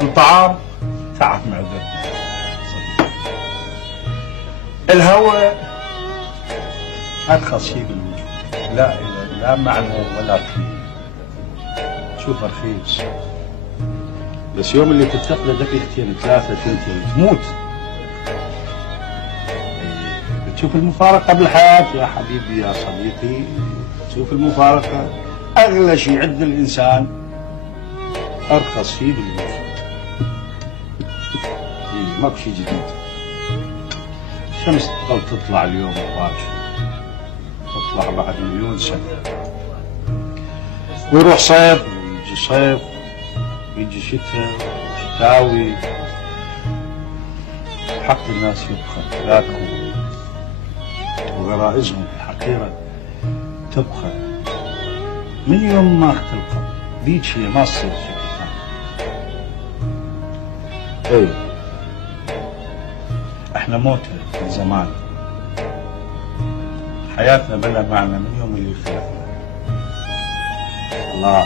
الطعام تعب معدتنا. الهواء أرخص شيء بالوجود، لا معنى ولا قيمة. شوف رخيص، بس يوم اللي تفتقده دقيقتين ثلاثة تنتهي تموت. تشوف المفارقة بالحياة يا حبيبي يا صديقي، تشوف المفارقة أغلى شيء عند الإنسان، أرخص شيء بالوجود. ماكو شيء جديد. الشمس تظل تطلع اليوم وباكر، تطلع بعد مليون سنة، ويروح صيف ويجي صيف ويجي شتاء وشتاوي، حق الناس يبخل ياكل، وغرائزهم الحقيرة تبخل. من يوم ما اختلقت ذيك هي ما تصير بشكل ثاني. اي احنا موتى من زمان، حياتنا بلا معنى من يوم اللي خلقنا. الله